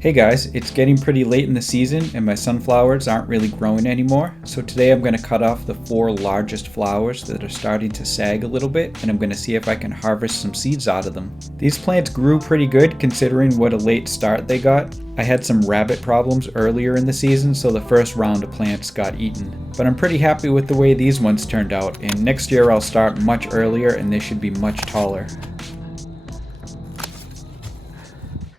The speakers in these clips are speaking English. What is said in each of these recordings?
Hey guys, it's getting pretty late in the season and my sunflowers aren't really growing anymore, so today I'm going to cut off the 4 largest flowers that are starting to sag a little bit, and I'm going to see if I can harvest some seeds out of them. These plants grew pretty good considering what a late start they got. I had some rabbit problems earlier in the season, so the first round of plants got eaten. But I'm pretty happy with the way these ones turned out, and next year I'll start much earlier and they should be much taller.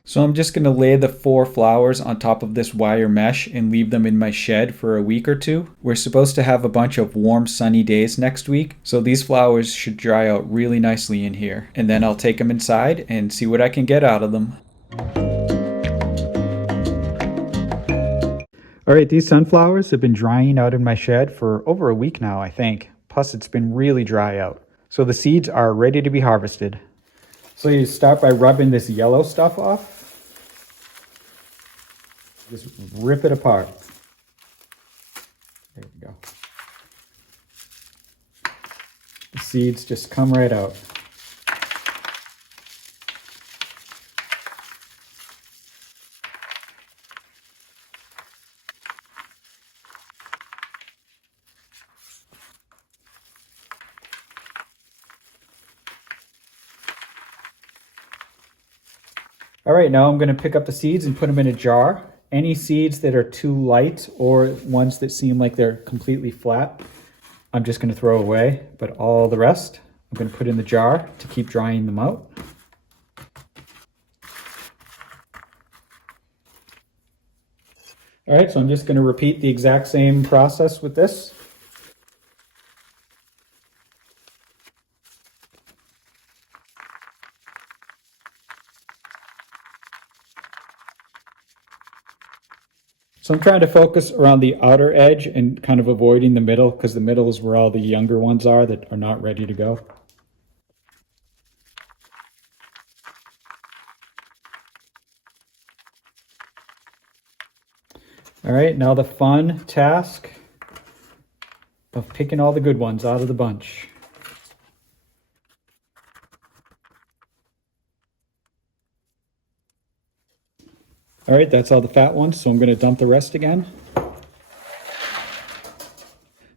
So I'm just going to lay the 4 flowers on top of this wire mesh and leave them in my shed for a week or two. We're supposed to have a bunch of warm sunny days next week, so these flowers should dry out really nicely in here. And then I'll take them inside and see what I can get out of them. Alright, these sunflowers have been drying out in my shed for over a week now, I think. Plus it's been really dry out. So the seeds are ready to be harvested. So you start by rubbing this yellow stuff off. Just rip it apart. There we go. The seeds just come right out. All right, now I'm going to pick up the seeds and put them in a jar. Any seeds that are too light or ones that seem like they're completely flat, I'm just going to throw away. But all the rest, I'm going to put in the jar to keep drying them out. All right, so I'm just going to repeat the exact same process with this. So I'm trying to focus around the outer edge and kind of avoiding the middle, because the middle is where all the younger ones are that are not ready to go. All right, now the fun task of picking all the good ones out of the bunch. All right, that's all the fat ones, so I'm going to dump the rest again. All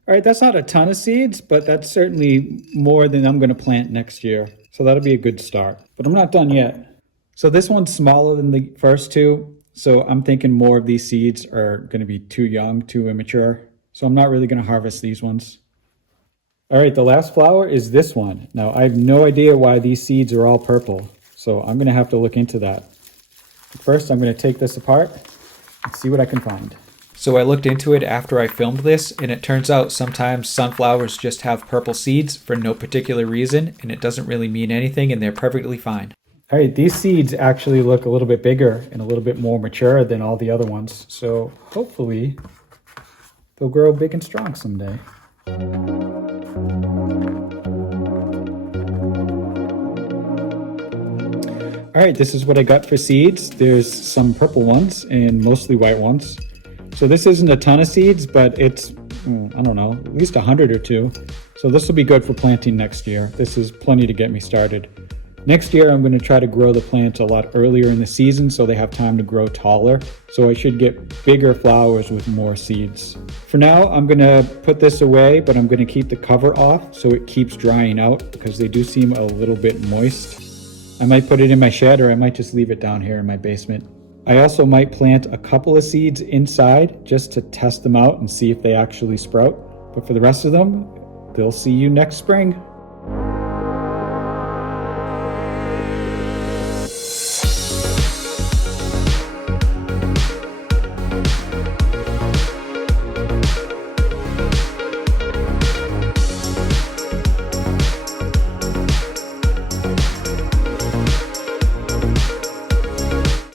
right, that's not a ton of seeds, but that's certainly more than I'm going to plant next year. So that'll be a good start. But I'm not done yet. So this one's smaller than the first two, so I'm thinking more of these seeds are going to be too young, too immature. So I'm not really going to harvest these ones. All right, the last flower is this one. Now, I have no idea why these seeds are all purple, so I'm going to have to look into that. First, I'm going to take this apart and see what I can find. So I looked into it after I filmed this, and it turns out sometimes sunflowers just have purple seeds for no particular reason, and it doesn't really mean anything, and they're perfectly fine. All right, these seeds actually look a little bit bigger and a little bit more mature than all the other ones. So hopefully they'll grow big and strong someday. All right, this is what I got for seeds. There's some purple ones and mostly white ones. So this isn't a ton of seeds, but it's, I don't know, at least 100 or 2. So this will be good for planting next year. This is plenty to get me started. Next year, I'm going to try to grow the plants a lot earlier in the season so they have time to grow taller. So I should get bigger flowers with more seeds. For now, I'm going to put this away, but I'm going to keep the cover off so it keeps drying out because they do seem a little bit moist. I might put it in my shed, or I might just leave it down here in my basement. I also might plant a couple of seeds inside just to test them out and see if they actually sprout. But for the rest of them, they'll see you next spring.